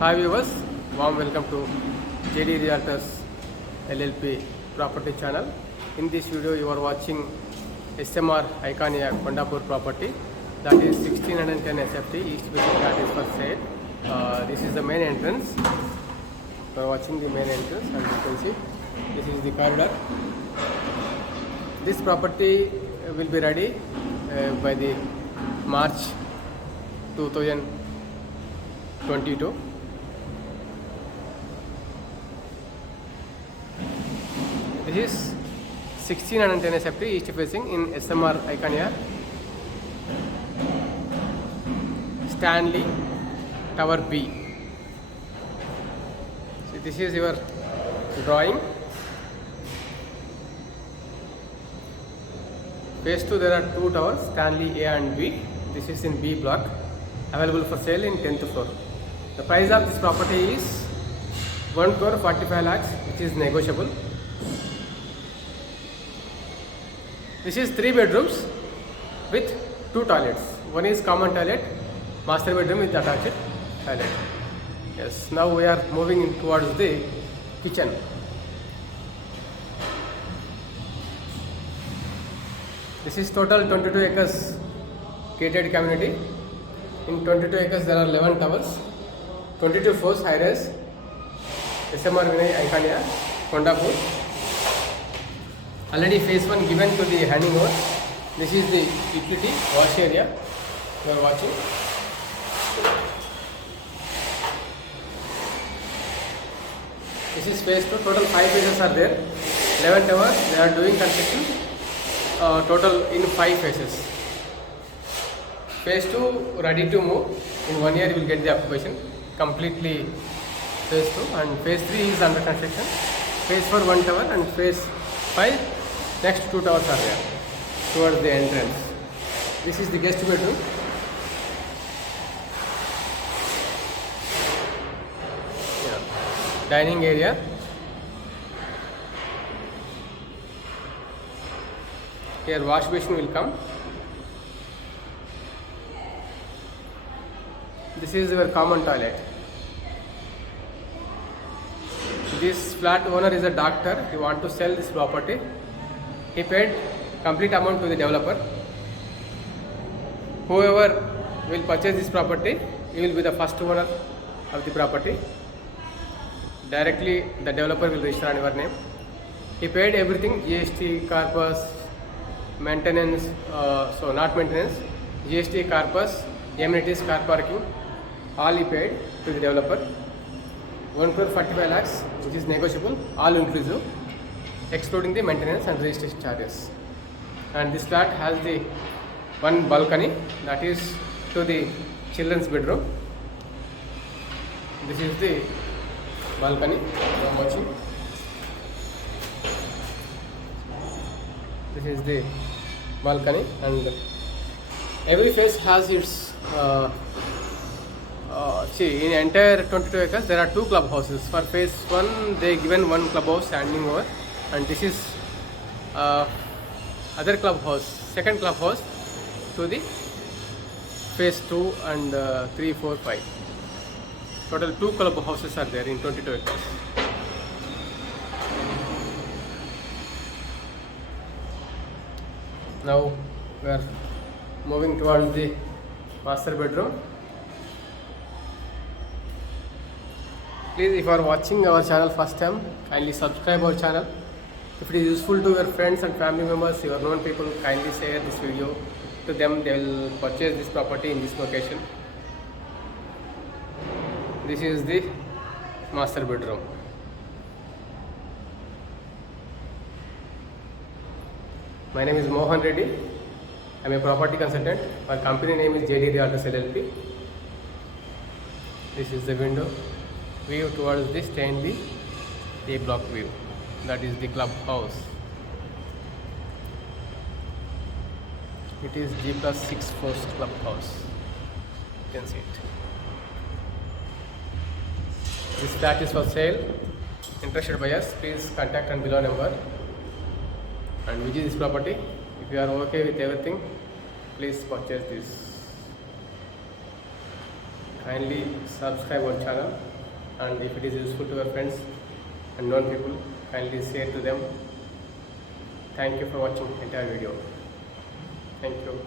Hi viewers, warm welcome to JD Realtors LLP property channel. In this video you are watching SMR Icania Kondapur property, that is 1610 SFT East Facing, that is for sale. This is the main entrance. You are watching the main entrance and you can see this is the corridor. This property will be ready by the March 2022. This is 1610 SFT East Facing in SMR Icania, Stanley Tower B. So this is your drawing. Phase 2 there are two towers, Stanley A and B. This is in B block, available for sale in 10th floor. The price of this property is 1 crore 45 lakhs, which is negotiable. This is 3 bedrooms with 2 toilets. One is common toilet, master bedroom with attached toilet. Yes, now we are moving in towards the kitchen. This is total 22 acres gated community. In 22 acres there are 11 towers, 22 floors high rise, SMR Vinay Icania, Kondapur. Already phase 1 given to the handing over. This is the utility wash area you are watching. This is phase 2, total 5 phases are there, 11 towers, they are doing construction, total in 5 phases. Phase 2 ready to move, in 1 year you will get the occupation, completely phase 2, and phase 3 is under construction. Phase 4 1 tower and phase 5 next 2 towers are there towards the entrance. This is the guest bedroom. Yeah. Dining area. Here wash basin will come. This is your common toilet. This flat owner is a doctor. He want to sell this property. He paid complete amount to the developer. Whoever will purchase this property, he will be the first owner of the property. Directly the developer will register on your name. He paid everything, GST, corpus, maintenance, so not maintenance, GST, corpus, amenities, car parking, all he paid to the developer. 1 crore 45 lakhs, which is negotiable, all inclusive, excluding the maintenance and registration charges. And this flat has the one balcony, that is to the children's bedroom. This is the balcony you are watching. This is the balcony, and every phase has its see, in entire 22 acres there are 2 clubhouses. For phase 1 they given 1 clubhouse standing over, and this is other clubhouse, second clubhouse to the phase 2 and 3, 4, 5. Total 2 clubhouses are there in 22 acres. Now we are moving towards the master bedroom. Please, if you are watching our channel first time, kindly subscribe our channel. If it is useful to your friends and family members, your known people, kindly share this video to them. They will purchase this property in this location. This is the master bedroom. My name is Mohan Reddy. I am a property consultant. My company name is JD Realtors LLP. This is the window view towards the Stanley A block view. That is the clubhouse. It is G+6 floors clubhouse. You can see it. This flat is for sale. Interested buyers, please contact on below number and visit this property. If you are okay with everything, please purchase this. kindly subscribe our channel, and if it is useful to your friends and known people, kindly share to them. Thank you for watching entire video. Thank you.